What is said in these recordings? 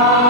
God.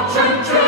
all changes.